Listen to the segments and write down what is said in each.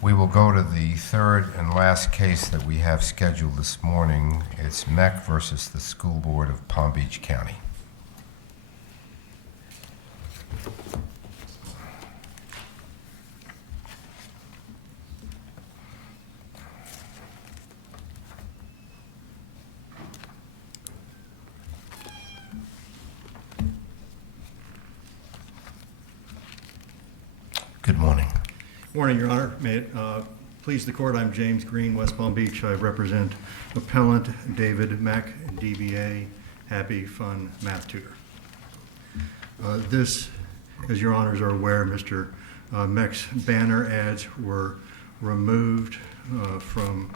We will go to the third and last case that we have scheduled this morning. It's Mech versus the School Board of Palm Beach County. Good morning. Morning, Your Honor. May it please the court, I'm James Green, West Palm Beach. I represent appellant David Mech, DBA, Happy Fun Math Tutor. This, as Your Honors are aware, Mr. Mech's banner ads were removed from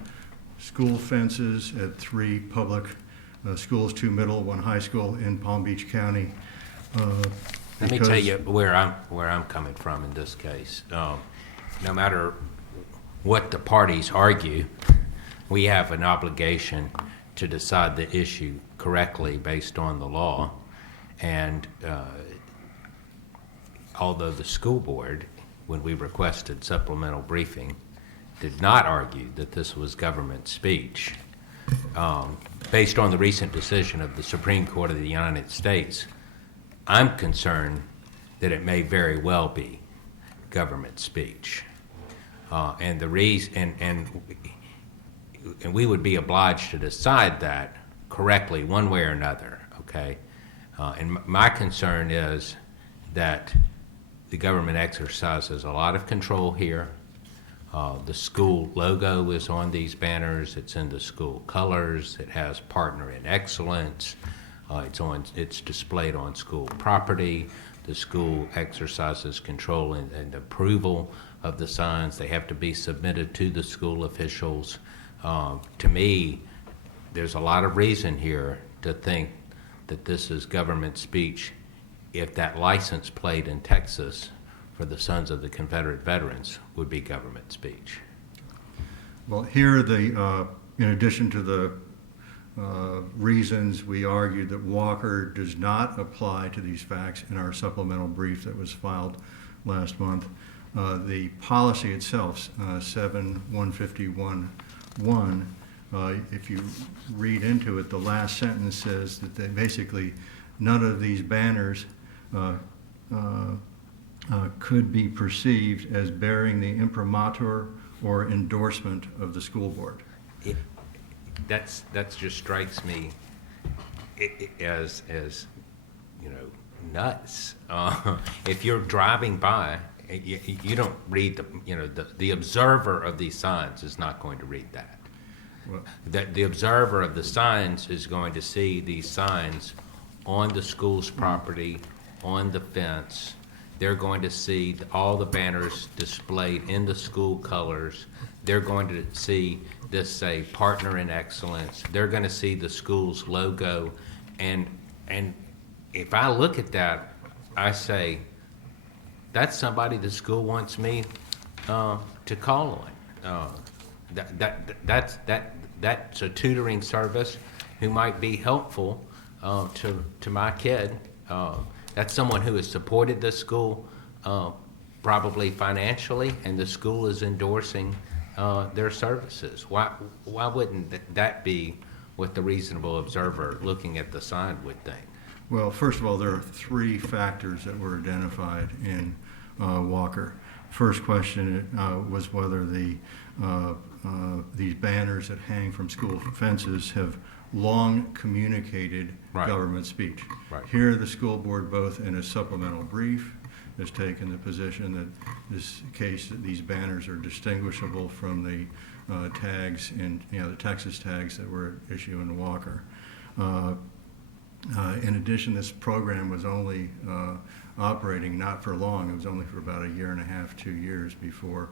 school fences at 3 public schools, 2 middle, 1 high school in Palm Beach County. Let me tell you where I'm coming from in this case. No matter what the parties argue, we have an obligation to decide the issue correctly based on the law. And although the school board, when we requested supplemental briefing, did not argue that this was government speech, based on the recent decision of the Supreme Court of the United States, I'm concerned that it may very well be government speech. And the reason, and we would be obliged to decide that correctly one way or another, okay? And my concern is that the government exercises a lot of control here. The school logo is on these banners. It's in the school colors. It has partner in excellence. It's displayed on school property. The school exercises control and approval of the signs. They have to be submitted to the school officials. To me, there's a lot of reason here to think that this is government speech if that license plate in Texas for the Sons of the Confederate Veterans would be government speech. Well, here, in addition to the reasons, we argued that Walker does not apply to these facts in our supplemental brief that was filed last month. The policy itself, 7-151-1, if you read into it, the last sentence says that basically none of these banners could be perceived as bearing the imprimatur or endorsement of the school board. That just strikes me as nuts. If you're driving by, you don't read the observer of these signs is not going to read that. Well, the observer of the signs is going to see these signs on the school's property, on the fence. They're going to see all the banners displayed in the school colors. They're going to see this say partner in excellence. They're going to see the school's logo. And if I look at that, I say, that's somebody the school wants me to call on. That's a tutoring service who might be helpful to my kid. That's someone who has supported the school probably financially, and the school is endorsing their services. Why wouldn't that be what the reasonable observer looking at the sign would think? Well, first of all, there are 3 factors that were identified in Walker. First question was whether these banners that hang from school fences have long communicated government speech. Right. Here, the school board, both in a supplemental brief, has taken the position that these banners are distinguishable from the tags the Texas tags that were issued in Walker. In addition, this program was only operating not for long. It was only for about 1.5 years, 2 years before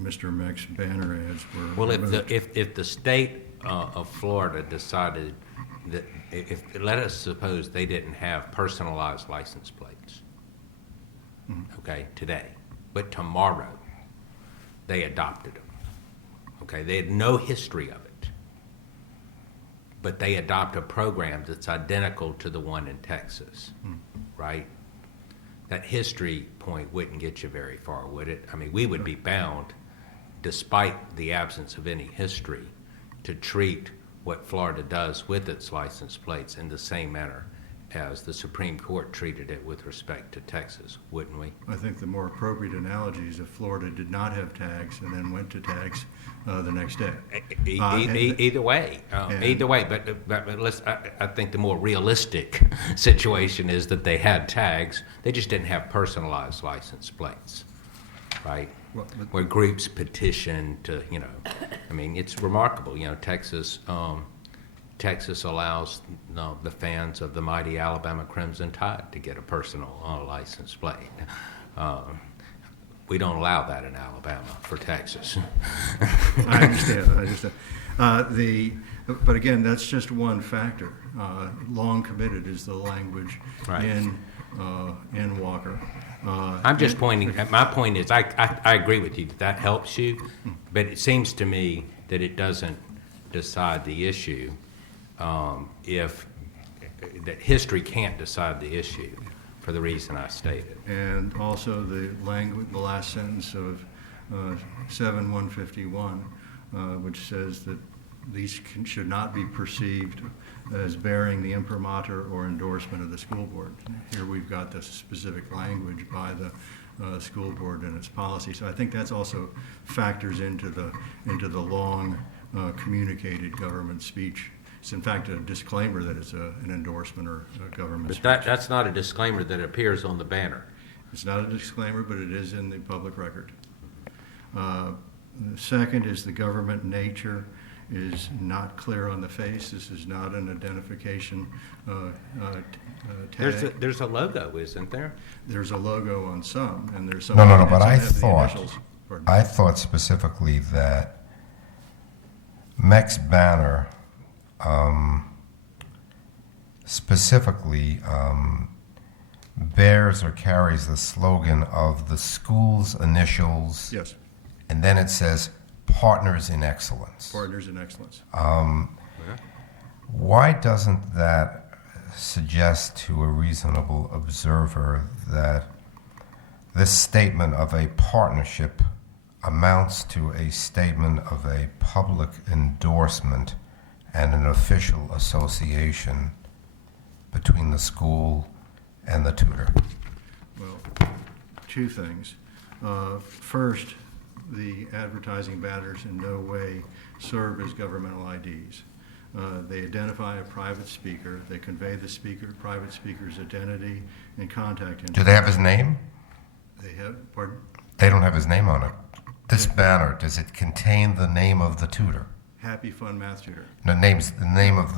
Mr. Mech's banner ads were removed. If the state of Florida decided that, let us suppose they didn't have personalized license plates, okay, today, but tomorrow they adopted them, okay, they had no history of it, but they adopt a program that's identical to the one in Texas, right? That history point wouldn't get you very far, would it? I mean, we would be bound despite the absence of any history, to treat what Florida does with its license plates in the same manner as the Supreme Court treated it with respect to Texas, wouldn't we? I think the more appropriate analogy is if Florida did not have tags and then went to tags the next day. Either way, but I think the more realistic situation is that they had tags, they just didn't have personalized license plates, right? Where groups petition to, I mean, it's remarkable, Texas allows the fans of the mighty Alabama Crimson Tide to get a personal license plate. We don't allow that in Alabama for Texas. I understand. But again, that's just one factor. Long committed is the language Right. in Walker. I'm just pointing. My point is, I agree with you that helps you, but it seems to me that it doesn't decide the issue. If that history can't decide the issue for the reason I stated. And also the language, the last sentence of 7-151, which says that these should not be perceived as bearing the imprimatur or endorsement of the school board. Here we've got the specific language by the school board and its policy. So I think that's also factors into the long communicated government speech. It's in fact a disclaimer that it's an endorsement or a government But speech. that's not a disclaimer that appears on the banner. It's not a disclaimer, but it is in the public record. The second is the government nature is not clear on the face. This is not an identification tag. There's a logo, isn't there? There's a logo on some, and there's some. No, that but I have the thought, initials. Pardon. I thought specifically that Mech's banner specifically bears or carries the slogan of the school's initials, Yes, and then it says Partners in Excellence. partners in excellence. Why doesn't that suggest to a reasonable observer that this statement of a partnership amounts to a statement of a public endorsement and an official association between the school and the tutor? Well, two things. First, the advertising banners in no way serve as governmental IDs. They identify a private speaker. They convey the private speaker's identity and contact information. Do they have his name? They have, pardon? They don't have his name on it. This banner, does it contain the name of the tutor? Happy Fun Math Tutor. No, name's the name of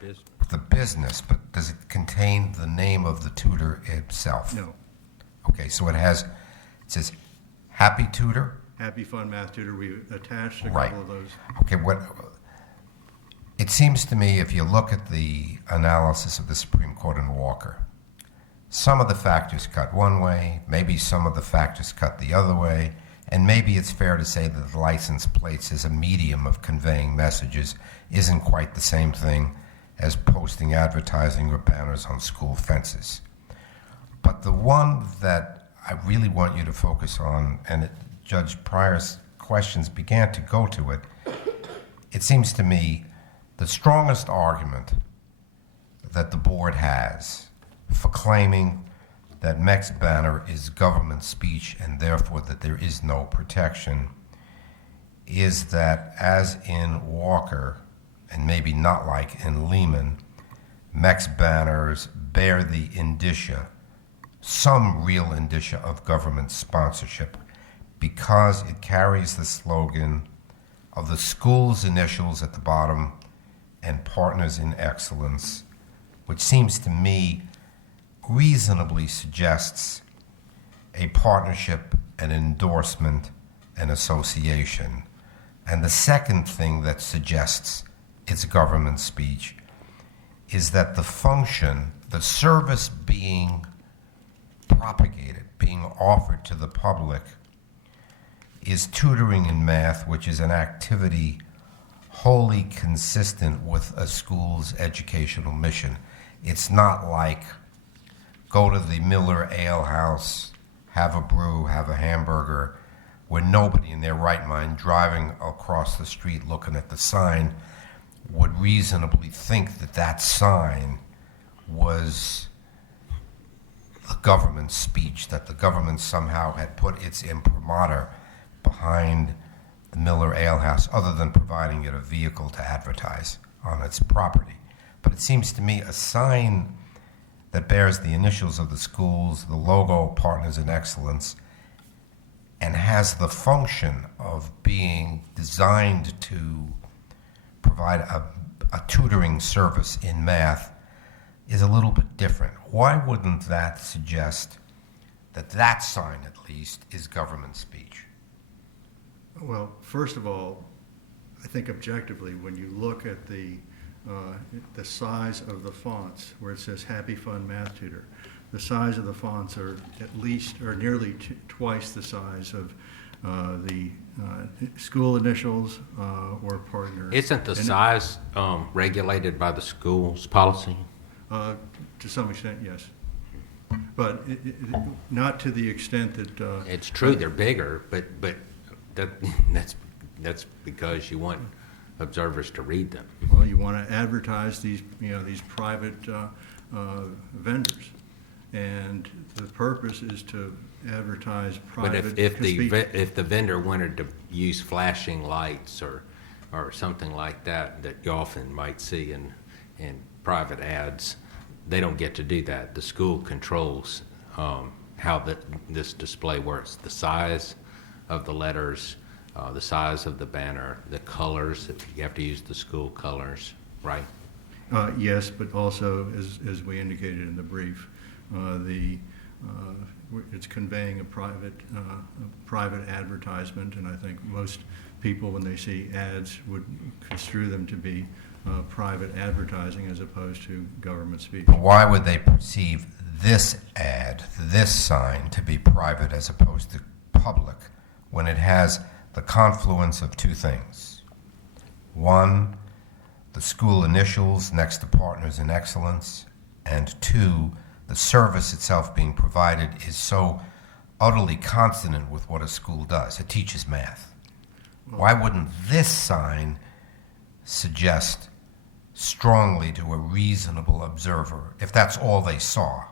Business. the business, but does it contain the name of the tutor itself? No. Okay, so it says Happy Tutor? Happy Fun Math Tutor. We attached a Right. couple of those. Okay, it seems to me if you look at the analysis of the Supreme Court in Walker, some of the factors cut one way, maybe some of the factors cut the other way, and maybe it's fair to say that the license plates as a medium of conveying messages isn't quite the same thing as posting advertising or banners on school fences. But the one that I really want you to focus on, and Judge Pryor's questions began to go to it, it seems to me the strongest argument that the board has for claiming that Mech's banner is government speech and therefore that there is no protection is that, as in Walker, and maybe not like in Lehman, Mech's banners bear the indicia, some real indicia of government sponsorship, because it carries the slogan of the school's initials at the bottom and Partners in Excellence, which seems to me reasonably suggests a partnership, an endorsement, an association. And the second thing that suggests it's government speech is that the function, the service being propagated, being offered to the public, is tutoring in math, which is an activity wholly consistent with a school's educational mission. It's not like go to the Miller Ale House, have a brew, have a hamburger, where nobody in their right mind driving across the street looking at the sign would reasonably think that that sign was the government's speech, that the government somehow had put its imprimatur behind the Miller Ale House, other than providing it a vehicle to advertise on its property. But it seems to me a sign that bears the initials of the schools, the logo Partners in Excellence, and has the function of being designed to provide a tutoring service in math is a little bit different. Why wouldn't that suggest that that sign, at least, is government speech? Well, first of all, I think objectively, when you look at the size of the fonts, where it says Happy Fun Math Tutor, the size of the fonts are at least or nearly twice the size of the school initials or partner. Isn't the size regulated by the school's policy? To some extent, yes. But not to the extent that... It's true, they're bigger, but that's because you want observers to read them. Well, you want to advertise these private vendors, and the purpose is to advertise private. But if the vendor wanted to use flashing lights or something like that you often might see in private ads, they don't get to do that. The school controls how this display works. The size of the letters, the size of the banner, the colors, if you have to use the school colors, right? Yes, but also, as we indicated in the brief, it's conveying a private advertisement, and I think most people, when they see ads, would construe them to be private advertising as opposed to government speech. Why would they perceive this ad, this sign, to be private as opposed to public, when it has the confluence of two things? One, the school initials next to Partners in Excellence, and two, the service itself being provided is so utterly consonant with what a school does. It teaches math. Why wouldn't this sign suggest strongly to a reasonable observer, if that's all they saw,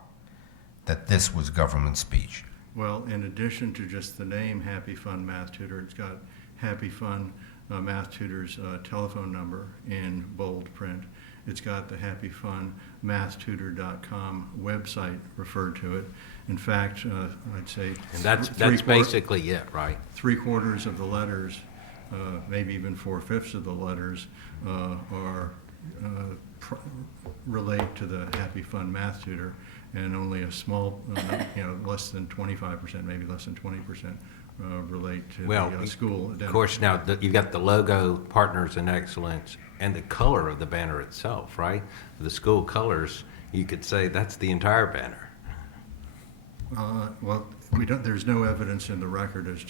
that this was government speech? Well, in addition to just the name Happy Fun Math Tutor, it's got Happy Fun Math Tutor's telephone number in bold print. It's got the happyfunmathtutor.com website referred to it. In fact, I'd say... And that's basically it, right? 3/4 of the letters, maybe even 4/5 of the letters, relate to the Happy Fun Math Tutor, and only a small, less than 25%, maybe less than 20%, relate to the school. Of course, now you've got the logo, Partners in Excellence, and the color of the banner itself, right? The school colors, you could say that's the entire banner. Well, there's no evidence in the record as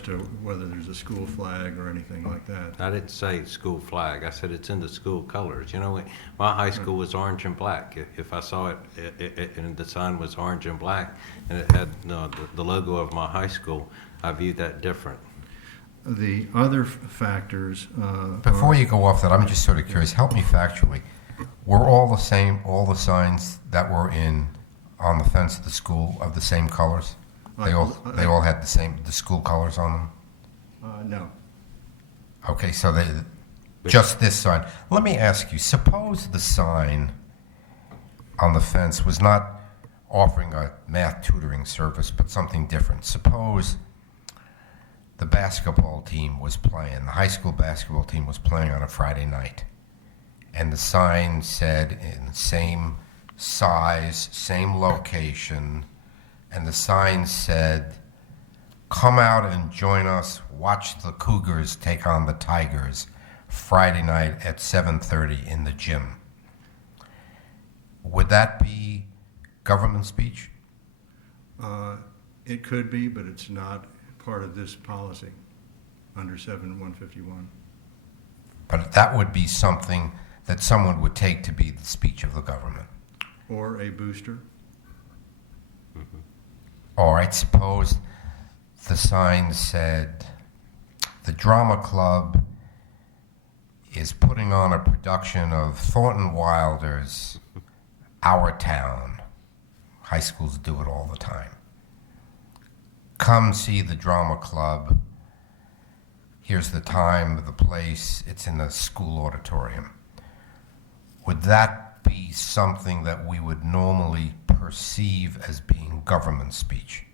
to whether there's a school flag or anything like that. I didn't say school flag. I said it's in the school colors. You know, my high school was orange and black. If I saw it and the sign was orange and black and it had the logo of my high school, I viewed that different. The other factors... Before you go off that, I'm just sort of curious. Help me factually. Were all the same, all the signs that were on the fence of the school of the same colors? They all had the school colors on them? No. Okay, so just this sign. Let me ask you, suppose the sign on the fence was not offering a math tutoring service, but something different. Suppose the basketball team was playing, the high school basketball team was playing on a Friday night, and the sign said in the same size, same location, and the sign said, "Come out and join us, watch the Cougars take on the Tigers Friday night at 7:30 in the gym." Would that be government speech? It could be, but it's not part of this policy under 7151. But that would be something that someone would take to be the speech of the government. Or a booster. All right, suppose the sign said, "The drama club is putting on a production of Thornton Wilder's Our Town." High schools do it all the time. Come see the drama club. Here's the time, the place. It's in the school auditorium. Would that be something that we would normally perceive as being government speech?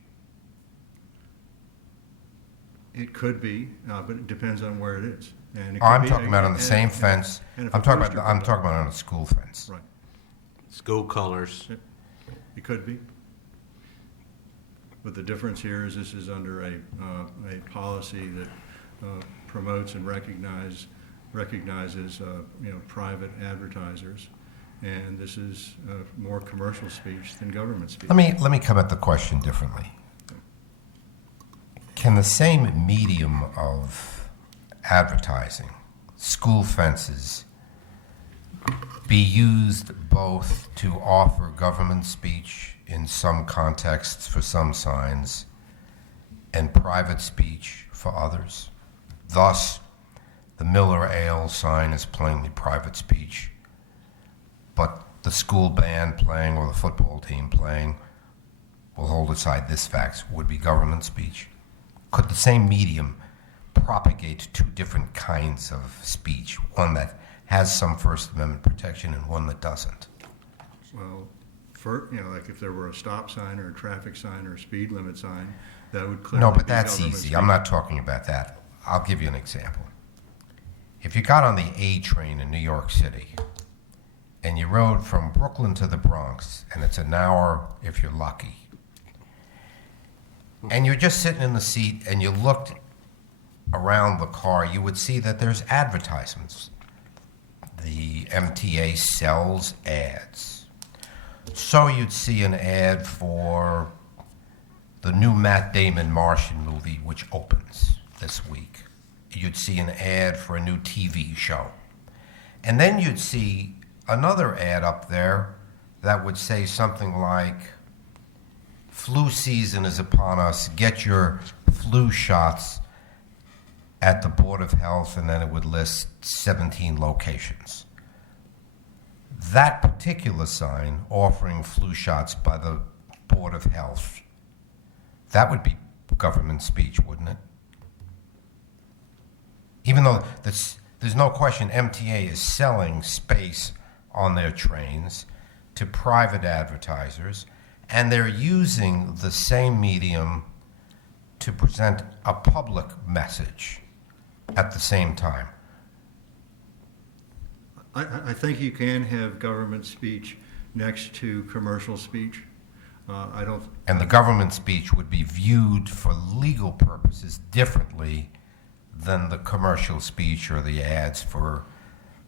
It could be, but it depends on where it is. And it Oh, could I'm be- talking about on the and- same and- fence. and if I'm a talking poster about. I'm goes talking up- about on a school fence. Right, School colors. it could be. But the difference here is this is under a policy that promotes and recognizes private advertisers, and this is more commercial speech than government speech. Let me come at the question differently. Can the same medium of advertising, school fences, be used both to offer government speech in some contexts for some signs and private speech for others? Thus, the Miller Ale sign is plainly private speech, but the school band playing or the football team playing, will hold aside this fact, would be government speech. Could the same medium propagate two different kinds of speech, one that has some First Amendment protection and one that doesn't? Well, like if there were a stop sign or a traffic sign or a speed limit sign, that would clearly No, be but that's government easy. speech. I'm not talking about that. I'll give you an example. If you got on the A train in New York City and you rode from Brooklyn to the Bronx, and it's an hour if you're lucky, and you're just sitting in the seat and you looked around the car, you would see that there's advertisements. The MTA sells ads. So you'd see an ad for the new Matt Damon Martian movie, which opens this week. You'd see an ad for a new TV show. And then you'd see another ad up there that would say something like, "Flu season is upon us. Get your flu shots at the Board of Health," and then it would list 17 locations. That particular sign offering flu shots by the Board of Health, that would be government speech, wouldn't it? Even though there's no question MTA is selling space on their trains to private advertisers, and they're using the same medium to present a public message at the same time. I think you can have government speech next to commercial speech. I don't. And the government speech would be viewed for legal purposes differently than the commercial speech or the ads for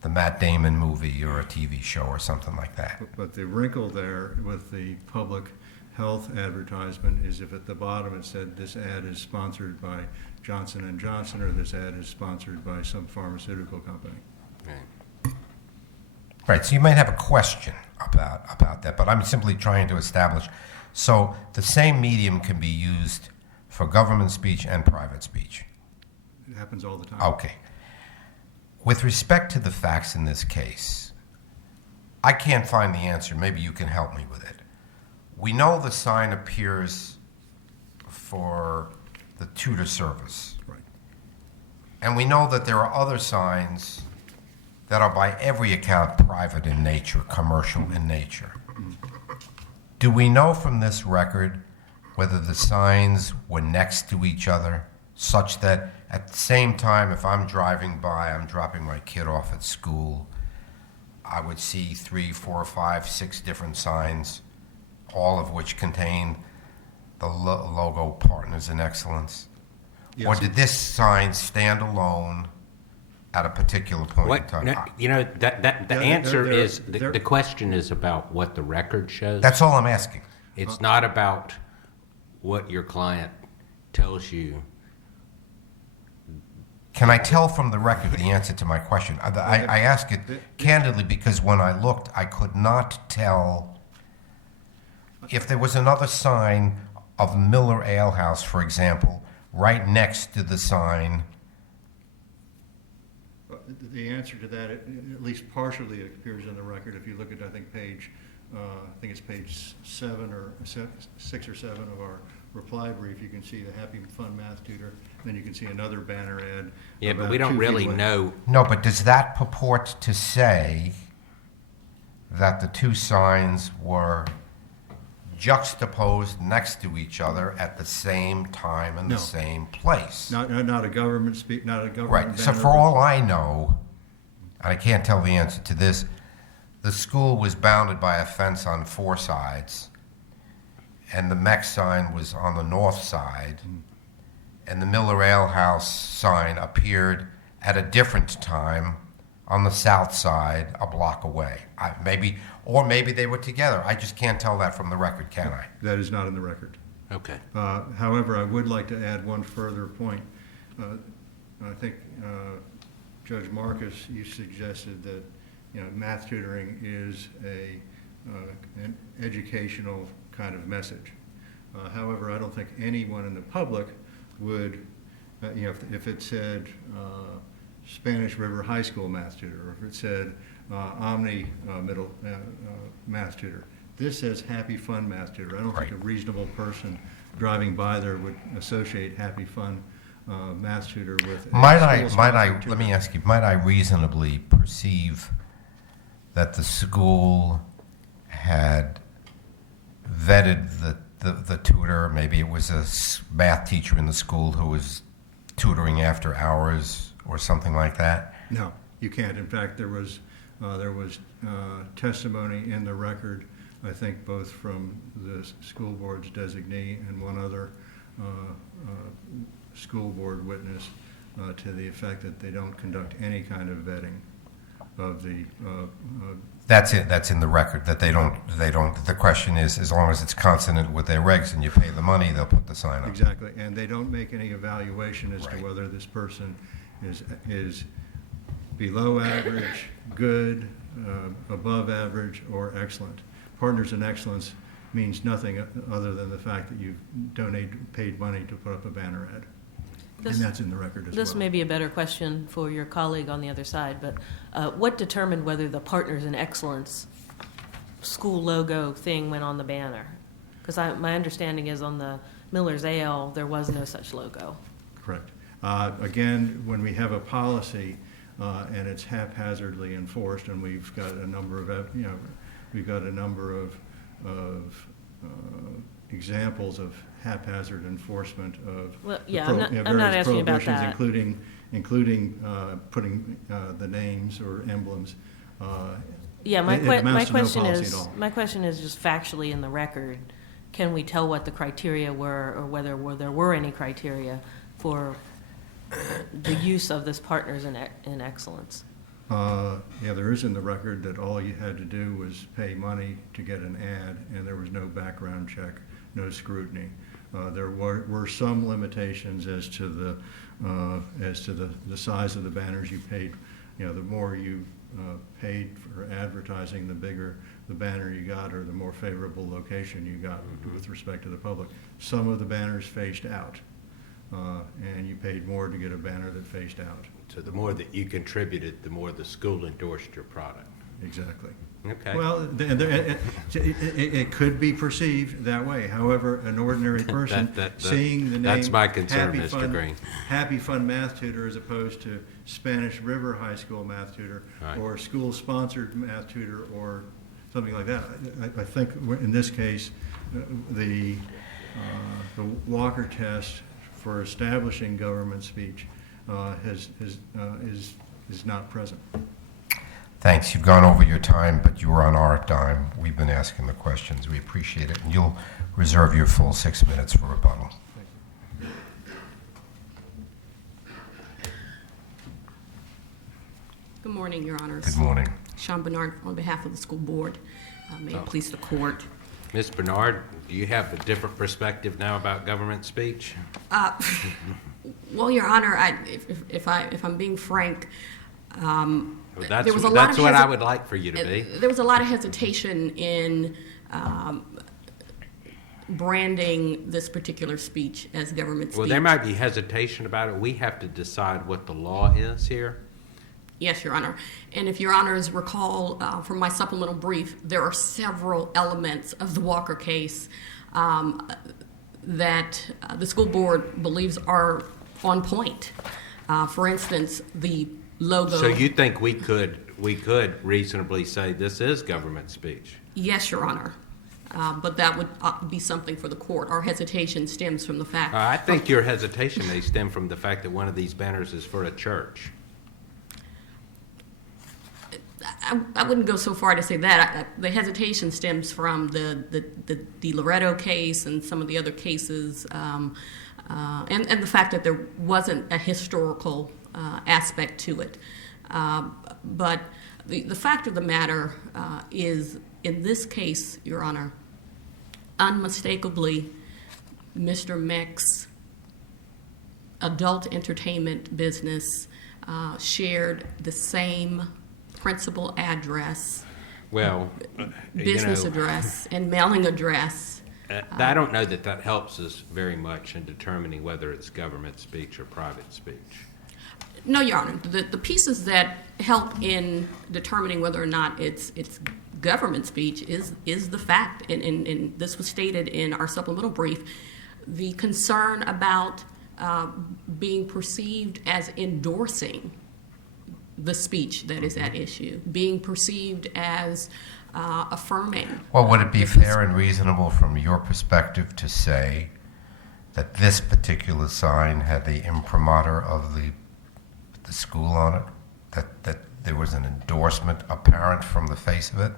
the Matt Damon movie or a TV show or something like that. But the wrinkle there with the public health advertisement is if at the bottom it said this ad is sponsored by Johnson & Johnson or this ad is sponsored by some pharmaceutical company. Right, so you might have a question about that, but I'm simply trying to establish. So the same medium can be used for government speech and private speech. It happens all the time. Okay. With respect to the facts in this case, I can't find the answer. Maybe you can help me with it. We know the sign appears for the tutor service. Right. And we know that there are other signs that are by every account private in nature, commercial in nature. Do we know from this record whether the signs were next to each other, such that at the same time, if I'm driving by, I'm dropping my kid off at school, I would see 3, 4, 5, 6 different signs, all of which contain the logo Partners in Excellence? Yes. Or did this sign stand alone at a particular point in time? The answer is, the question is about what the record shows. That's all I'm asking. It's not about what your client tells you. Can I tell from the record the answer to my question? I ask it candidly because when I looked, I could not tell if there was another sign of Miller Ale House, for example, right next to the sign. The answer to that, at least partially, appears in the record. If you look at, I think, it's page 7 or 6 or 7 of our reply brief, you can see the Happy Fun Math Tutor. Then you can see another banner ad. Yeah, but about we don't 2 feet really away. know. No, but does that purport to say that the two signs were juxtaposed next to each other at the same time in No. the same place? Not a government not a government Right. So banner. for all I know, and I can't tell the answer to this, the school was bounded by a fence on 4 sides, and the Mech sign was on the north side, and the Miller Ale House sign appeared at a different time on the south side, a block away. Maybe they were together. I just can't tell that from the record, can I? That is not in the record. Okay. However, I would like to add one further point. I think Judge Marcus, you suggested that math tutoring is an educational kind of message. However, I don't think anyone in the public would, if it said Spanish River High School math tutor, or if it said Omni Middle math tutor. This says Happy Fun math tutor. I don't think a reasonable person driving by there would associate Happy Fun math tutor with. Let me ask you, might I reasonably perceive that the school had vetted the tutor? Maybe it was a math teacher in the school who was tutoring after hours or something like that? No, you can't. In fact, there was testimony in the record, I think both from the school board's designee and one other school board witness to the effect that they don't conduct any kind of vetting of the. That's it. That's in the record that they don't. The question is, as long as it's consonant with their regs and you pay the money, they'll put the sign up. Exactly, and they don't make any evaluation as to Right. whether this person is below average, good, above average, or excellent. Partners in excellence means nothing other than the fact that you've paid money to put up a banner ad. And that's in the record as well. This may be a better question for your colleague on the other side, but what determined whether the Partners in Excellence school logo thing went on the banner? Because my understanding is on the Miller's Ale, there was no such logo. Correct. Again, when we have a policy and it's haphazardly enforced, and we've got a number of examples of haphazard enforcement of Well, yeah, the I'm not various asking about prohibitions, that. including putting the names or emblems. Yeah, it amounts to no policy at all. my question is just factually in the record, can we tell what the criteria were, or whether there were any criteria for the use of this Partners in Excellence? Yeah, there is in the record that all you had to do was pay money to get an ad, and there was no background check, no scrutiny. There were some limitations as to the size of the banners you paid. The more you paid for advertising, the bigger the banner you got, or the more favorable location you got with respect to the public. Some of the banners faced out, and you paid more to get a banner that faced out. So the more that you contributed, the more the school endorsed your product. Exactly. Okay. Well, it could be perceived that way. However, an ordinary person seeing the name That's my concern, Happy Mr. Fun, Green. Happy Fun Math Tutor, as opposed to Spanish River High School Math Tutor, Right. or school-sponsored math tutor, or something like that. I think in this case, the Walker test for establishing government speech is not present. Thanks. You've gone over your time, but you were on our dime. We've been asking the questions. We appreciate it. And you'll reserve your full 6 minutes for rebuttal. Good morning, Your Honors. Good morning. Sean Bernard on behalf of the school board. May it please the court. Ms. Bernard, do you have a different perspective now about government speech? Well, Your Honor, if I'm being frank, That's there was a lot of what I would like for you to be. There was a lot of hesitation in branding this particular speech as government speech. Well, there might be hesitation about it. We have to decide what the law is here. Yes, Your Honor. And if Your Honors recall from my supplemental brief, there are several elements of the Walker case that the school board believes are on point. For instance, the logo. So you think we could reasonably say this is government speech? Yes, Your Honor. But that would be something for the court. Our hesitation stems from the fact. I think your hesitation may stem from the fact that one of these banners is for a church. I wouldn't go so far to say that. The hesitation stems from the Loretto case and some of the other cases, and the fact that there wasn't a historical aspect to it. But the fact of the matter is, in this case, Your Honor, unmistakably, Mr. Mech's adult entertainment business shared the same principal address, Well, business address, and mailing address. I don't know that helps us very much in determining whether it's government speech or private speech. No, Your Honor. The pieces that help in determining whether or not it's government speech is the fact, and this was stated in our supplemental brief, the concern about being perceived as endorsing the speech that is at issue, being perceived as affirming. Well, would it be fair and reasonable from your perspective to say that this particular sign had the imprimatur of the school on it? That there was an endorsement apparent from the face of it?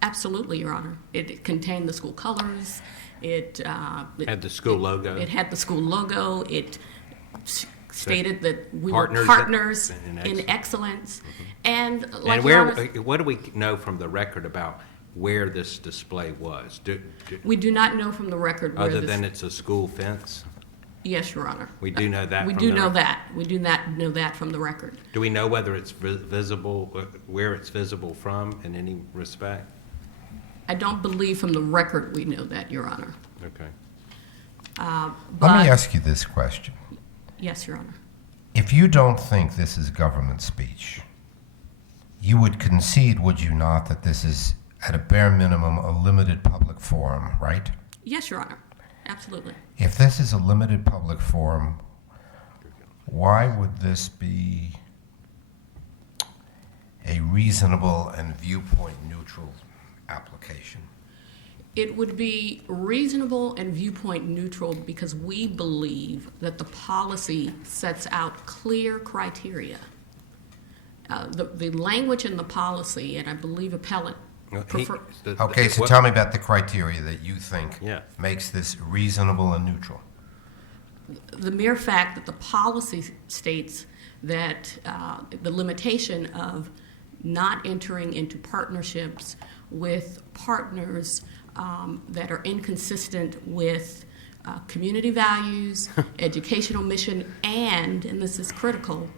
Absolutely, Your Honor. It contained the school colors. It Had the school logo. It had the school logo. It stated that we Partners were partners in in excellence. And like And Your where? Honor, What do we know from the record about where this display was? we do not know from the record where Other this. than it's a school fence? Yes, Your Honor. We do know that We from do the know record. that. We do not know that from the record. Do we know whether it's visible, where it's visible from in any respect? I don't believe from the record we know that, Your Honor. Okay. Let me ask you this question. Yes, Your Honor. If you don't think this is government speech, you would concede, would you not, that this is, at a bare minimum, a limited public forum, right? Yes, Your Honor. Absolutely. If this is a limited public forum, why would this be a reasonable and viewpoint neutral application? It would be reasonable and viewpoint neutral because we believe that the policy sets out clear criteria. The language in the policy, and I believe appellant prefer. Okay, so tell me about the criteria that you think Yeah. makes this reasonable and neutral. The mere fact that the policy states that the limitation of not entering into partnerships with partners that are inconsistent with community values, educational mission, and this is critical,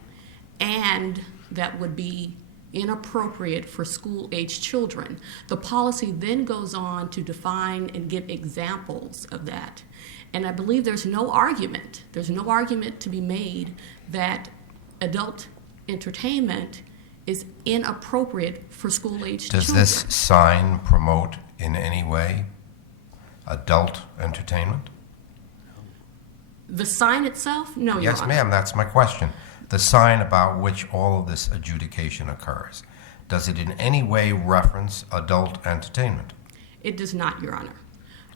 and that would be inappropriate for school-age children. The policy then goes on to define and give examples of that. And I believe there's no argument to be made that adult entertainment is inappropriate for school-age children. Does this sign promote in any way adult entertainment? The sign itself? No, Your Yes, Honor. ma'am, that's my question. The sign about which all of this adjudication occurs, does it in any way reference adult entertainment? It does not, Your Honor.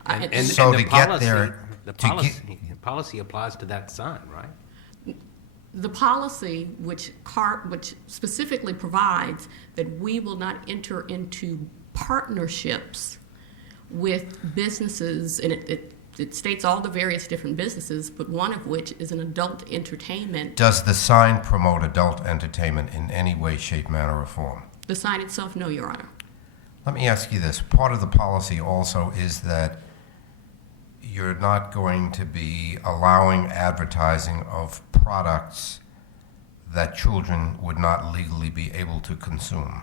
And So the to get policy- there- the to policy applies to that sign, right? The policy, which specifically provides that we will not enter into partnerships with businesses, and it states all the various different businesses, but one of which is an adult entertainment. Does the sign promote adult entertainment in any way, shape, manner, or form? The sign itself, no, Your Honor. Let me ask you this. Part of the policy also is that you're not going to be allowing advertising of products that children would not legally be able to consume,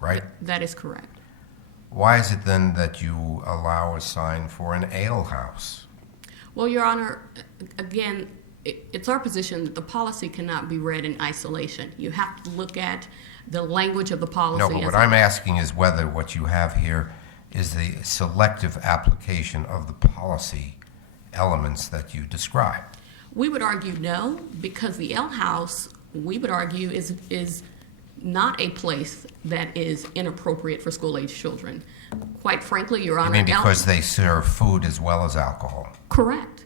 right? That is correct. why is it then that you allow a sign for an ale house? Well, Your Honor, again, it's our position that the policy cannot be read in isolation. You have to look at the language of the policy. No, but what I'm asking is whether what you have here is the selective application of the policy elements that you describe. We would argue no, because the ale house, we would argue, is not a place that is inappropriate for school-age children. Quite frankly, Your Honor. I mean, because they serve food as well as alcohol. Correct.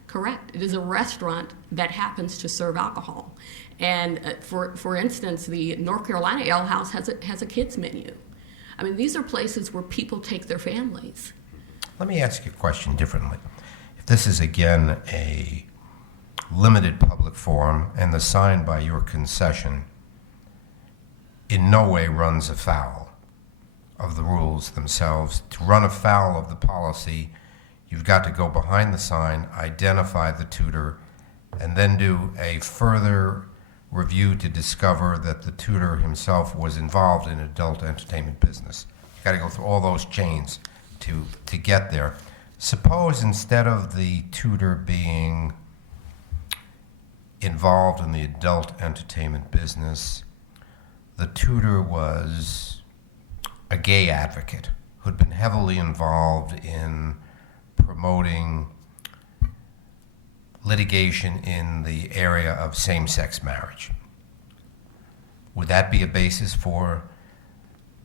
It is a restaurant that happens to serve alcohol. And for instance, the North Carolina Ale House has a kids menu. I mean, these are places where people take their families. Let me ask you a question differently. If this is, again, a limited public forum and the sign by your concession in no way runs afoul of the rules themselves, to run afoul of the policy, you've got to go behind the sign, identify the tutor, and then do a further review to discover that the tutor himself was involved in adult entertainment business. You've got to go through all those chains to get there. Suppose instead of the tutor being involved in the adult entertainment business, the tutor was a gay advocate who'd been heavily involved in promoting litigation in the area of same-sex marriage. Would that be a basis for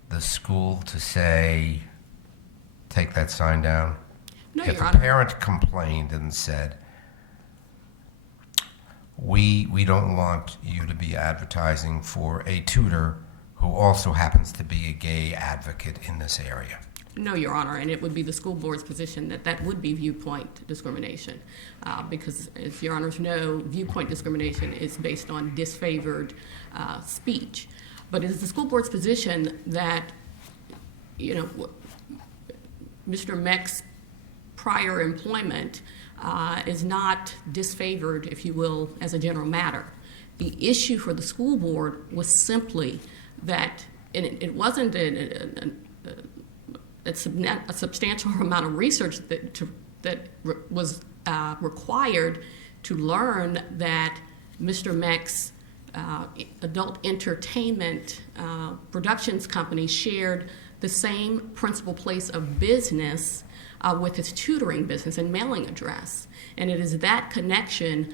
the school to say, take that sign down? No, If Your a Honor. parent complained and said, we don't want you to be advertising for a tutor who also happens to be a gay advocate in this area. No, Your Honor, and it would be the school board's position that that would be viewpoint discrimination. Because, as Your Honors know, viewpoint discrimination is based on disfavored speech. But it is the school board's position that, Mr. Mech's prior employment is not disfavored, if you will, as a general matter. The issue for the school board was simply that, and it wasn't a substantial amount of research that was required to learn that Mr. Mech's adult entertainment productions company shared the same principal place of business with his tutoring business and mailing address. And it is that connection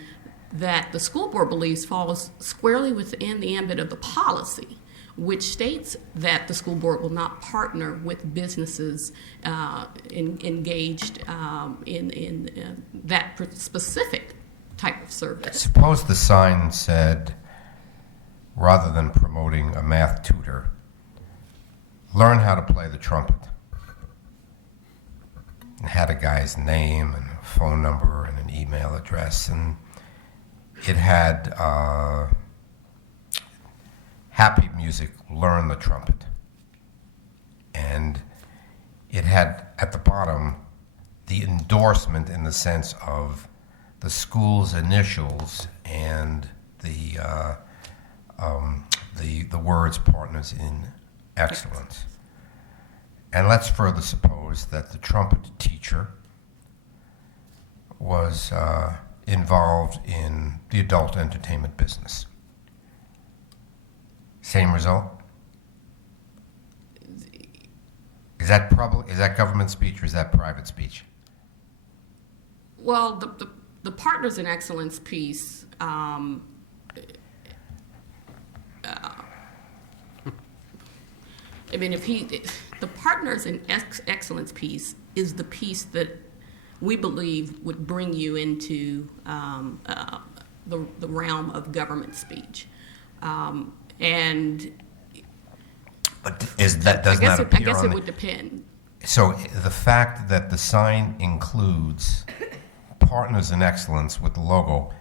that the school board believes falls squarely within the ambit of the policy, which states that the school board will not partner with businesses engaged in that specific type of service. Suppose the sign said, rather than promoting a math tutor, learn how to play the trumpet. It had a guy's name and a phone number and an email address, and it had happy music, learn the trumpet. And it had at the bottom the endorsement in the sense of the school's initials and the words partners in excellence. And let's further suppose that the trumpet teacher was involved in the adult entertainment business. Same result? Is that government speech or is that private speech? Well, the Partners in Excellence piece, the Partners in Excellence piece is the piece that we believe would bring you into the realm of government speech. And But does not appear I guess on it the, would depend. So the fact that the sign includes Partners in Excellence with the logo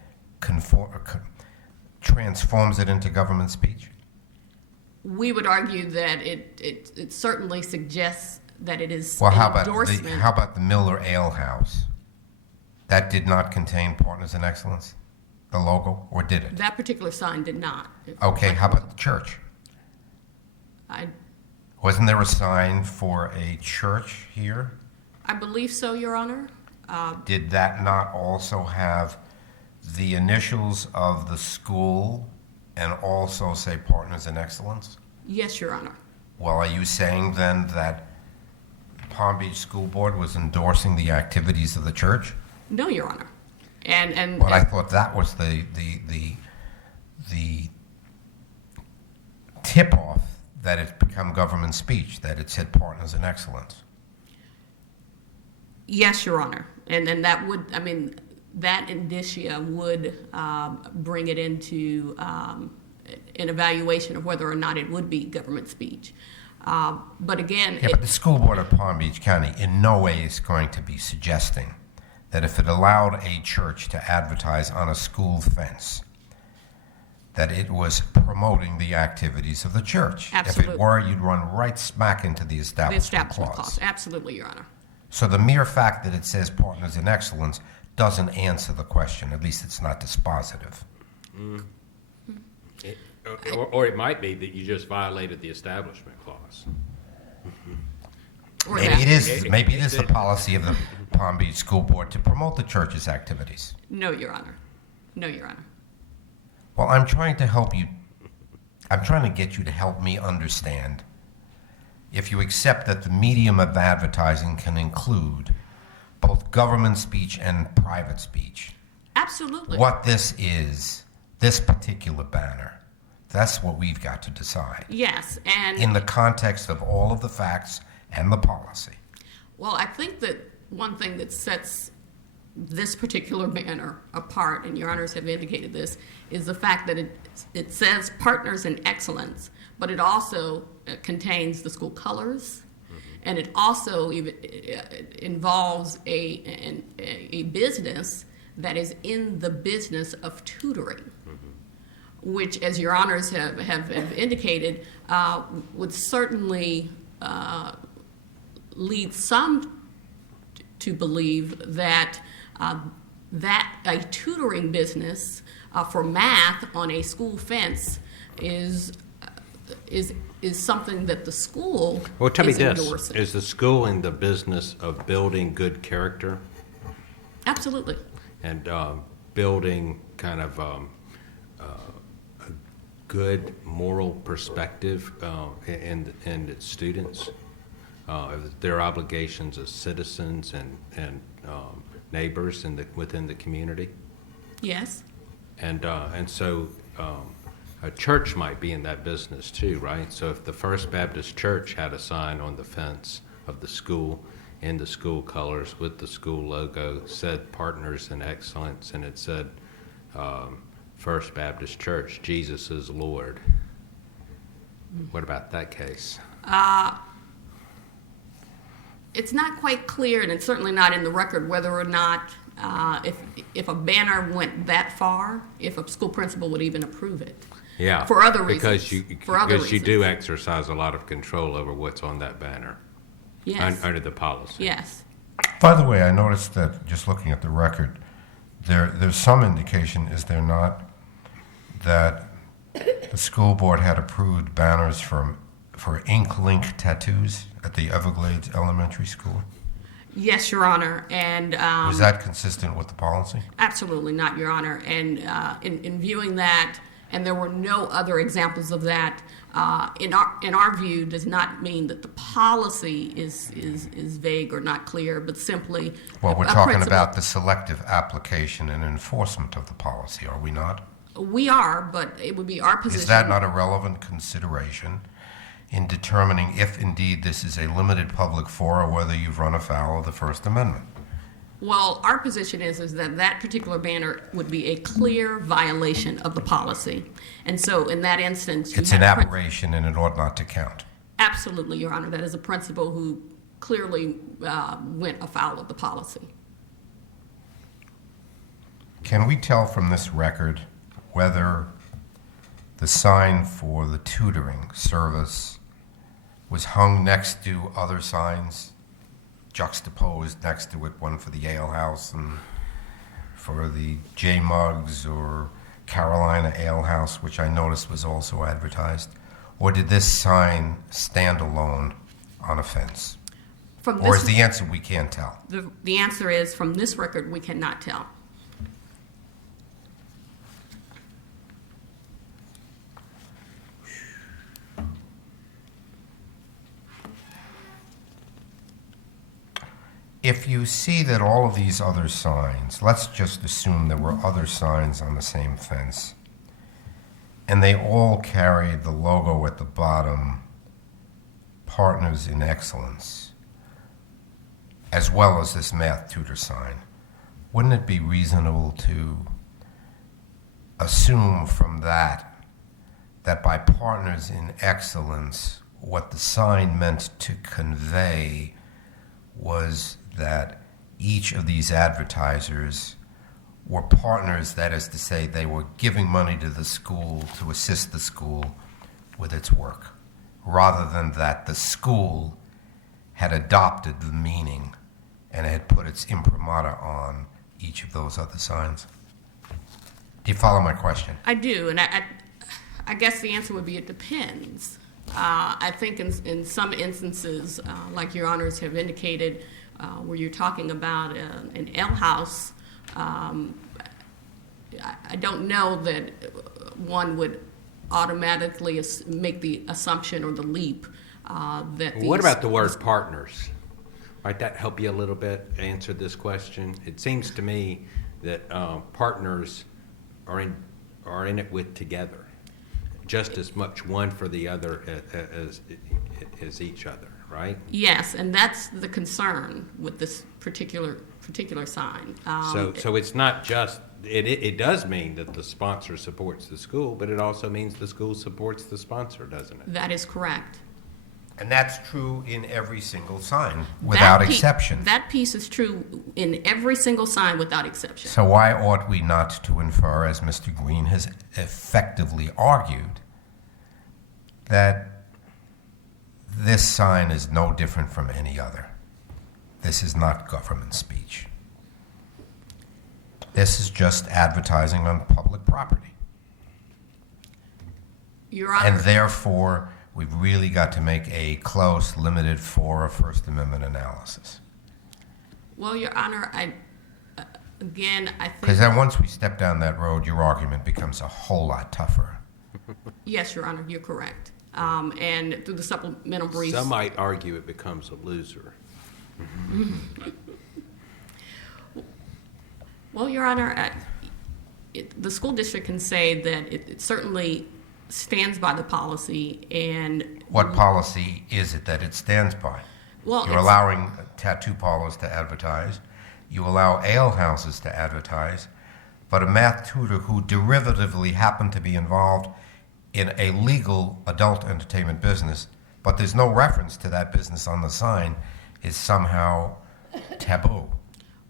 transforms it into government speech? We would argue that it certainly suggests that it is Well, an how endorsement. about the Miller Ale House? That did not contain Partners in Excellence, the logo, or did it? That particular sign did not. Okay, how about the church? Wasn't there a sign for a church here? I believe so, Your Honor. Did that not also have the initials of the school and also say Partners in Excellence? Yes, Your Honor. Well, are you saying then that Palm Beach School Board was endorsing the activities of the church? No, Your Honor. And Well, I thought that was the tip-off that it's become government speech, that it said Partners in Excellence. yes, Your Honor. And then that would, I mean, that indicia would bring it into an evaluation of whether or not it would be government speech. But again, Yeah, but the school board of Palm Beach County in no way is going to be suggesting that if it allowed a church to advertise on a school fence, that it was promoting the activities of the church. If Absolutely. it were, you'd run right smack into the the establishment establishment clause. clause. Absolutely, Your Honor. So the mere fact that it says Partners in Excellence doesn't answer the question. At least it's not dispositive. Or it might be that you just violated the establishment clause. Or Maybe that. it is. Maybe it is the policy of the Palm Beach School Board to promote the church's activities. No, Your Honor. No, Your Honor. Well, I'm trying to help you. I'm trying to get you to help me understand. If you accept that the medium of advertising can include both government speech and private speech, Absolutely. what this is, this particular banner, that's what we've got to decide Yes, and in the context of all of the facts and the policy. well, I think that one thing that sets this particular banner apart, and Your Honors have indicated this, is the fact that it says Partners in Excellence, but it also contains the school colors, and it also even involves a business that is in the business of tutoring, which, as Your Honors have indicated, would certainly lead some to believe that that a tutoring business for math on a school fence is something that the school Well, tell me is this, endorsing. is the school in the business of building good character Absolutely. and building kind of a good moral perspective in its students? Their obligations as citizens and neighbors within the community? Yes. And so a church might be in that business too, right? So if the First Baptist Church had a sign on the fence of the school in the school colors with the school logo, said Partners in Excellence, and it said First Baptist Church, Jesus is Lord. What about that case? It's not quite clear, and it's certainly not in the record, whether or not if a banner went that far, if a school principal would even approve it. Yeah. For other because reasons. you For other because you do reasons. exercise a lot of control over what's on that banner Yes. under the policy. Yes. By the way, I noticed that just looking at the record, there's some indication, is there not, that the school board had approved banners for ink link tattoos at the Everglades Elementary School? Yes, Your Honor, and Was that consistent with the policy? absolutely not, Your Honor. And in viewing that, and there were no other examples of that, in our view, does not mean that the policy is vague or not clear, but simply Well, we're a talking principle. about the selective application and enforcement of the policy, are we not? We are, but it would be our position. Is that not a relevant consideration in determining if indeed this is a limited public forum or whether you've run afoul of the First Amendment? Well, our position is that particular banner would be a clear violation of the policy. And so in that instance, you It's an have aberration and it ought not to count. Absolutely, Your Honor. That is a principal who clearly went afoul of the policy. Can we tell from this record whether the sign for the tutoring service was hung next to other signs, juxtaposed next to it, one for the Ale House and for the J Muggs or Carolina Ale House, which I noticed was also advertised? Or did this sign stand alone on a fence? From Or this, is the answer we can't tell? the answer is, from this record, we cannot tell. If you see that all of these other signs, let's just assume there were other signs on the same fence, and they all carried the logo at the bottom, Partners in Excellence, as well as this math tutor sign, wouldn't it be reasonable to assume from that by Partners in Excellence, what the sign meant to convey was that each of these advertisers were partners, that is to say, they were giving money to the school to assist the school with its work, rather than that the school had adopted the meaning and had put its imprimatur on each of those other signs. Do you follow my question? I do, and I guess the answer would be it depends. I think in some instances, like your honors have indicated, where you're talking about an L house, I don't know that one would automatically make the assumption or the leap that these... What about the word partners? Might that help you a little bit answer this question? It seems to me that partners are in it with together, just as much one for the other as each other, right? Yes, and that's the concern with this particular sign. So it's not just, it does mean that the sponsor supports the school, but it also means the school supports the sponsor, doesn't it? That is correct. And that's true in every single sign, without exception. That piece is true in every single sign without exception. So why ought we not to infer, as Mr. Green has effectively argued, that this sign is no different from any other? This is not government speech. This is just advertising on public property. Your Honor, And therefore, we've really got to make a close, limited for a First Amendment analysis. well, Your Honor, again, I think... Because then once we step down that road, your argument becomes a whole lot tougher. Yes, Your Honor, you're correct. And through the supplemental briefs... Some might argue it becomes a loser. Well, Your Honor, the school district can say that it certainly stands by the policy and... What policy is it that it stands by? Well, You're it's- allowing tattoo parlors to advertise. You allow ale houses to advertise. But a math tutor who derivatively happened to be involved in a legal adult entertainment business, but there's no reference to that business on the sign, is somehow taboo.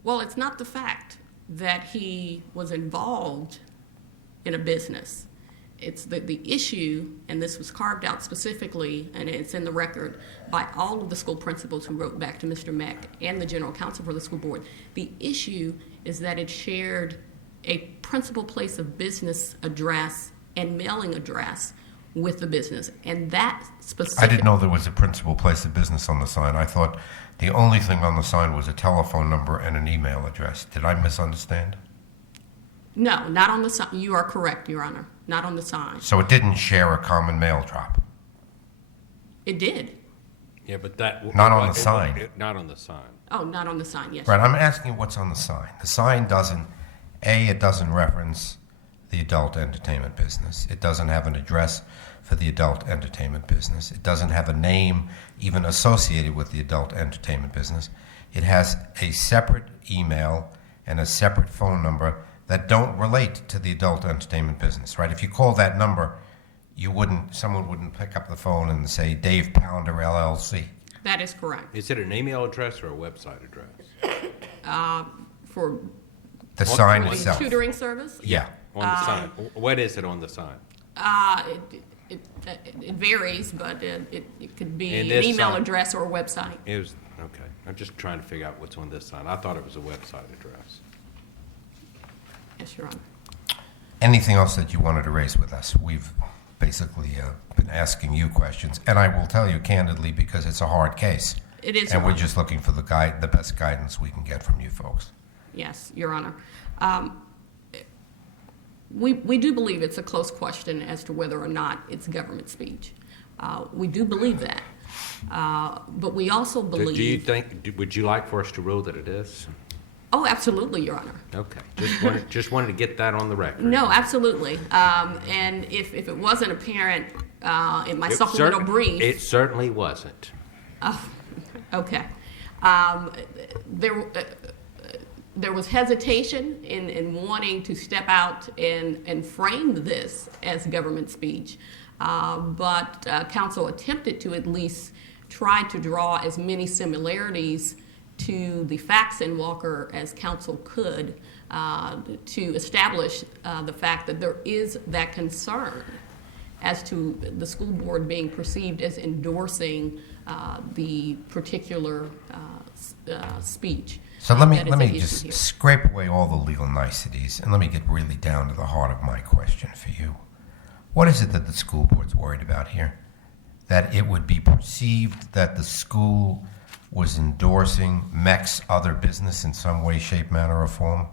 Well, it's not the fact that he was involved in a business. It's the issue, and this was carved out specifically, and it's in the record, by all of the school principals who wrote back to Mr. Mech and the general counsel for the school board. The issue is that it shared a principal place of business address and mailing address with the business. And that specific... I didn't know there was a principal place of business on the sign. I thought the only thing on the sign was a telephone number and an email address. Did I misunderstand? No, not on the sign. You are correct, Your Honor. Not on the sign. So it didn't share a common mail drop? It did. Yeah, but that... Not on the sign. Not on the sign. Oh, not on the sign, yes. Right, I'm asking what's on the sign. The sign doesn't, it doesn't reference the adult entertainment business. It doesn't have an address for the adult entertainment business. It doesn't have a name even associated with the adult entertainment business. It has a separate email and a separate phone number that don't relate to the adult entertainment business, right? If you call that number, someone wouldn't pick up the phone and say Dave Pounder LLC. That is correct. Is it an email address or a website address? For The sign the itself. tutoring service, Yeah. On the sign. What is it on the sign? it varies, but it could be And an this email sign- address or a website. It was, okay. I'm just trying to figure out what's on this sign. I thought it was a website address. Yes, Your Honor. Anything else that you wanted to raise with us? We've basically been question, asking you questions, and I will tell you candidly because it's a hard case. It is, And Your we're Honor. just looking for the best guidance we can get from you folks. Yes, Your Honor. We do believe it's a close question as to whether or not it's government speech. We do believe that. But we also believe... Do you think, would you like for us to rule that it is? Oh, absolutely, Your Honor. Okay, just wanted to get that on the record. No, absolutely. And if it wasn't apparent in my supplemental brief... It certainly wasn't. Oh, okay. There was hesitation in wanting to step out and frame this as government speech, but counsel attempted to at least try to draw as many similarities to the facts in Walker as counsel could to establish the fact that there is that concern as to the school board being perceived as endorsing the particular speech. So let that is me at issue just here. scrape away all the legal niceties and let me get really down to the heart of my question for you. What is it that the school board's worried about here? That it would be perceived that the school was endorsing Mech's other business in some way, shape, manner, or form?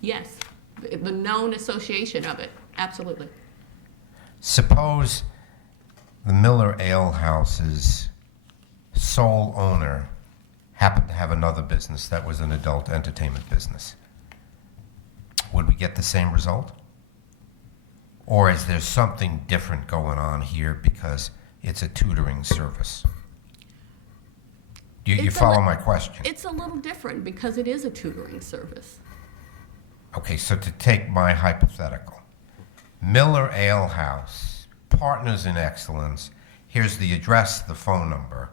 Yes, the known association of it, absolutely. Suppose the Miller Ale House's sole owner happened to have another business that was an adult entertainment business. Would we get the same result? Or is there something different going on here because it's a tutoring service? Do you It's a follow li- my question? It's a little different because it is a tutoring service. Okay, so to take my hypothetical, Miller Ale House, Partners in Excellence, here's the address, the phone number.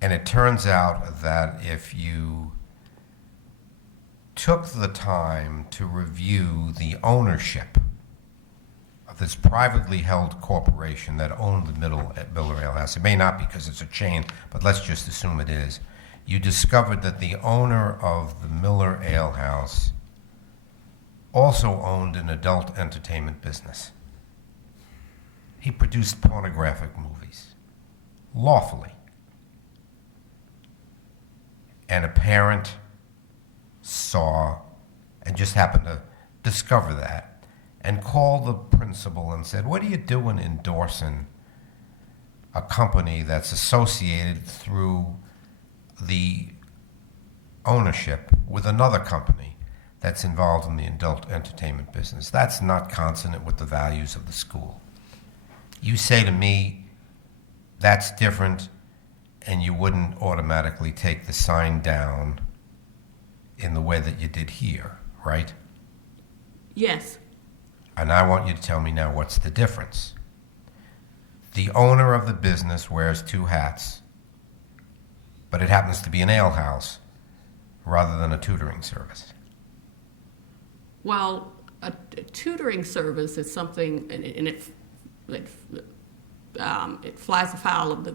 And it turns out that if you took the time to review the ownership of this privately held corporation that owned the Miller Ale House, it may not because it's a chain, but let's just assume it is, you discovered that the owner of the Miller Ale House also owned an adult entertainment business. He produced pornographic movies, lawfully. And a parent saw and just happened to discover that and called the principal and said, "What are you doing endorsing a company that's associated through the ownership with another company that's involved in the adult entertainment business? That's not consonant with the values of the school." You say to me, that's different, and you wouldn't automatically take the sign down in the way that you did here, right? Yes, And I want you to tell me now what's the difference. The owner of the business wears two hats, but it happens to be an ale house rather than a tutoring service. well, a tutoring service is something, and it flies afoul of the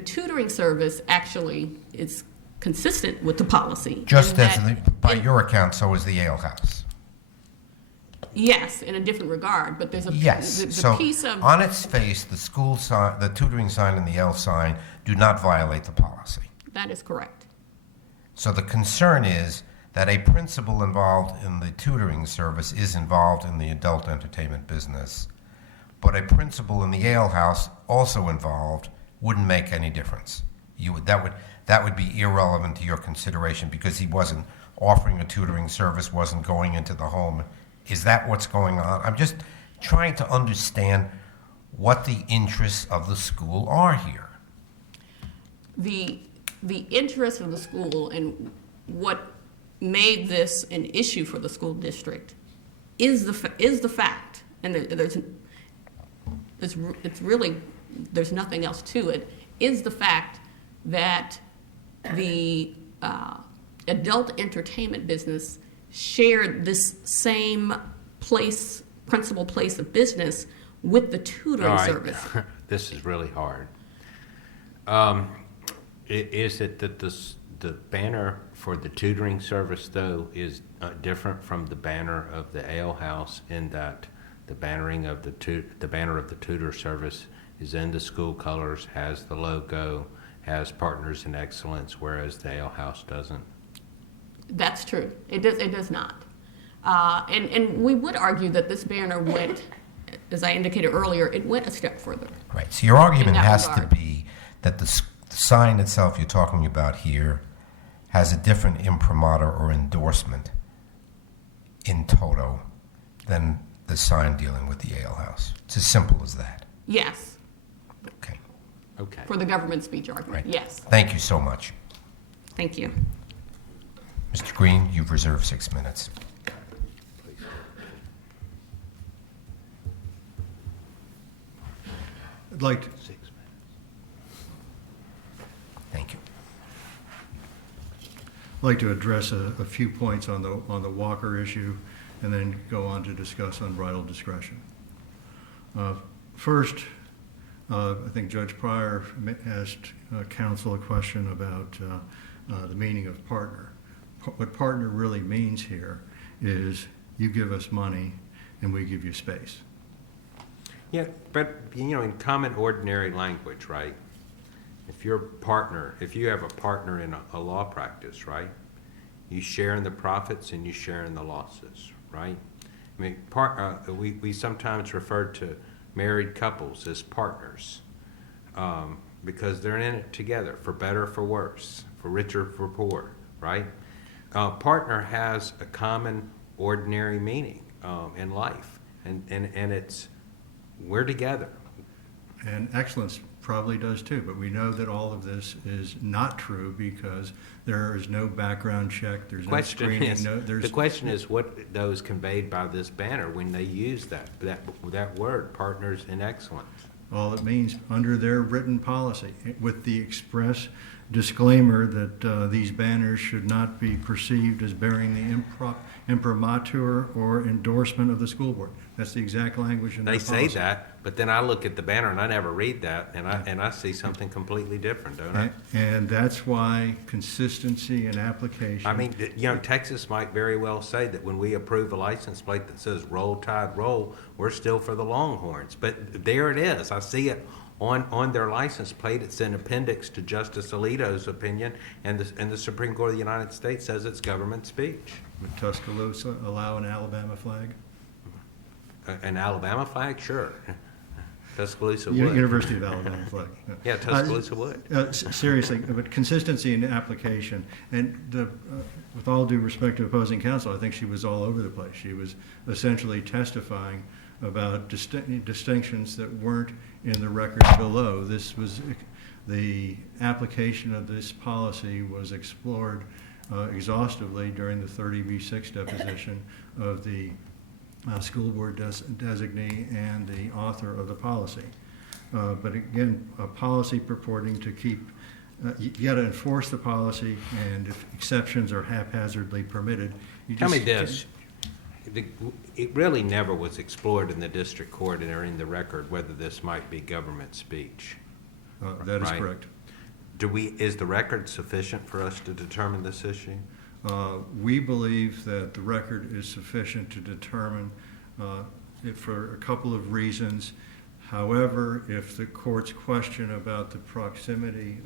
tutoring service actually is consistent with the policy. Just in as, that- by your account, so is the ale house. Yes, in a different regard, but there's a Yes. the So piece of on its face, the school sign, the tutoring sign, and the ale sign do not violate the policy. that is correct. So the concern is that a principal involved in the tutoring service is involved in the adult entertainment business, but a principal in the ale house also involved wouldn't make any difference. That would be irrelevant to your consideration because he wasn't offering a tutoring service, wasn't going into the home. Is that what's going on? I'm just trying to understand what the interests of the school are here. The interest of the school and what made this an issue for the school district is the fact, and there's nothing else to it, is the fact that the adult entertainment business shared this same principal place of business with the tutoring All right. service. This is really hard. Is it that the the banner for the tutoring service, though, is different from the banner of the ale house in that the banner of the tutor service is in the school colors, has the logo, has Partners in Excellence, whereas the ale house doesn't. That's true. It does not. And we would argue that this banner went, as I indicated earlier, it went a step further. Right. So your argument that has regard. to be that the sign itself you're talking about here has a different imprimatur or endorsement in toto than the sign dealing with the ale house. It's as simple as that. Yes, Okay. Okay. for the government speech argument. Right. Yes. Thank you so much. Thank you. Mr. Green, you've reserved 6 minutes. I'd like to, 6 minutes. Thank you. I'd like to address a few points on the Walker issue and then go on to discuss unbridled discretion. First, I think Judge Pryor asked counsel a question about the meaning of partner. What partner really means here is you give us money and we give you space. Yeah, but, in common ordinary language, right? If you're a partner, if you have a partner in a law practice, right? You share in the profits and you share in the losses, right? I mean, we sometimes refer to married couples as partners because they're in it together, for better, for worse, for richer, for poor, right? Partner has a common ordinary meaning in life, and it's we're together. And excellence probably does too, but we know that all of this is not true because there is no background check, there's no screening, The question is what those conveyed by this banner when they use that word, partners in excellence. all it means under their written policy, with the express disclaimer that these banners should not be perceived as bearing the imprimatur or endorsement of the school board. That's the exact language in their They policy. say that, but then I look at the banner and I never read that, and I see something completely different, don't I? And that's why consistency and application. I mean, Texas might very well say that when we approve a license plate that says Roll Tide Roll, we're still for the Longhorns. But there it is. I see it on their license plate. It's an appendix to Justice Alito's opinion, and the Supreme Court of the United States says it's government speech. Would Tuscaloosa allow an Alabama flag? An Alabama flag? Sure. Tuscaloosa would. University of Alabama flag. Yeah, Tuscaloosa would. Seriously, but consistency in application, and with all due respect to opposing counsel, I think she was all over the place. She was essentially testifying about distinctions that weren't in the records below. This was the application of this policy was explored exhaustively during the 30B6 deposition of the school board designee and the author of the policy. But again, a policy purporting to keep, you got to enforce the policy, and if exceptions are haphazardly permitted, you Tell just me this. It really never was explored in the district court or in the record whether this might be government speech. That is Right. correct. Is the record sufficient for us to determine this issue? We believe that the record is sufficient to determine it for a couple of reasons. However, if the court's question about the proximity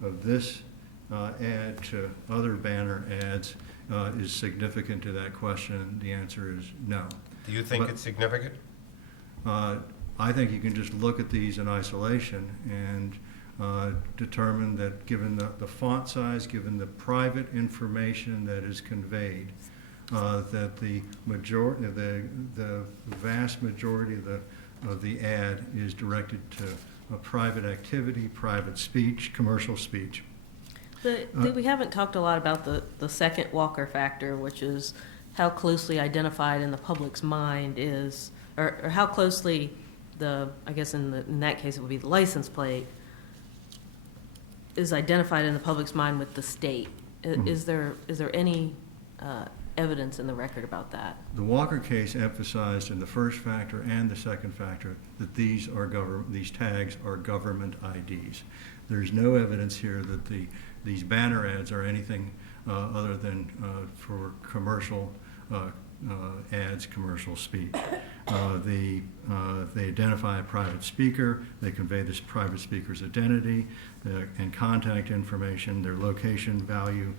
of this ad to other banner ads is significant to that question, the answer is no. Do you think But- it's significant? I think you can just look at these in isolation and determine that given the font size, given the private information that is conveyed, that the vast majority of the ad is directed to a private activity, private speech, commercial speech. We haven't talked a lot about the second Walker factor, which is how closely identified in the public's mind is, or how closely I guess in that case it would be the license plate, is identified in the public's mind with the state. Is there any evidence in the record about that? The Walker case emphasized in the first factor and the second factor that these tags are government IDs. There's no evidence here that the these banner ads are anything other than for commercial ads, commercial speech. They identify a private speaker, they convey this private speaker's identity and contact information. Their location value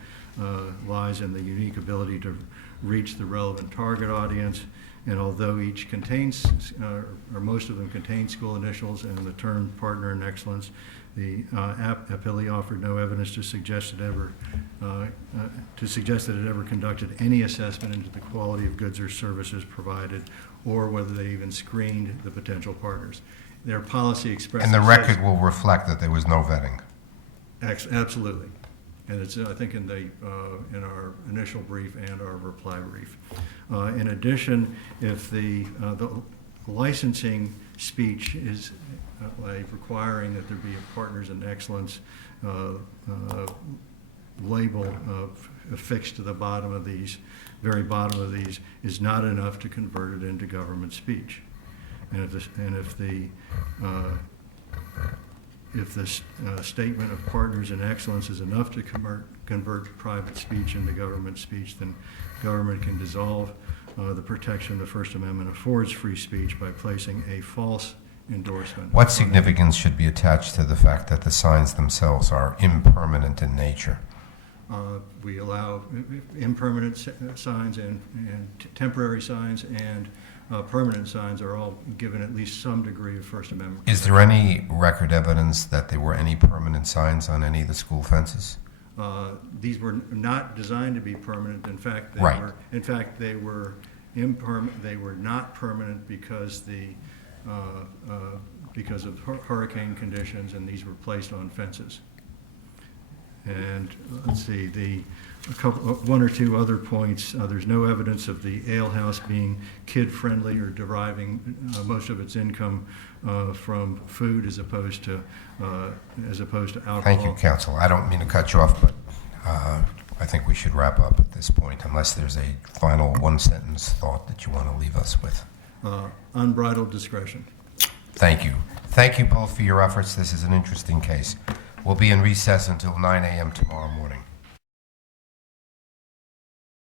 lies in the unique ability to reach the relevant target audience. And although each contains, or most of them contain school initials and the term partner in excellence, the appellee offered no evidence to suggest that it ever conducted any assessment into the quality of goods or services provided, or whether they even screened the potential partners. Their policy expresses. And the record will reflect that there was no vetting. Absolutely. And it's, I think, in our initial brief and our reply brief. In addition, if the licensing speech is requiring that there be a partners in excellence label affixed to the bottom of these, very bottom of these, is not enough to convert it into government speech. And if the statement of partners in excellence is enough to convert private speech into government speech, then government can dissolve the protection the First Amendment affords free speech by placing a false endorsement. What significance should be attached to the fact that the signs themselves are impermanent in nature? We allow impermanent signs and temporary signs, and permanent signs are all given at least some degree of First Amendment Is there any record evidence that there were any permanent signs on any of the school fences? These were not designed to be permanent. In fact, they were not permanent because of hurricane conditions, and these were placed on fences. And let's see, one or two other points. There's no evidence of the ale house being kid-friendly or deriving most of its income from food as opposed to alcohol. Thank you, counsel. I don't mean to cut you off, but I think we should wrap up at this point, unless there's a final one-sentence thought that you want to leave us with. Unbridled discretion. Thank you. Thank you both for your efforts. This is an interesting case. We'll be in recess until 9 a.m. tomorrow morning.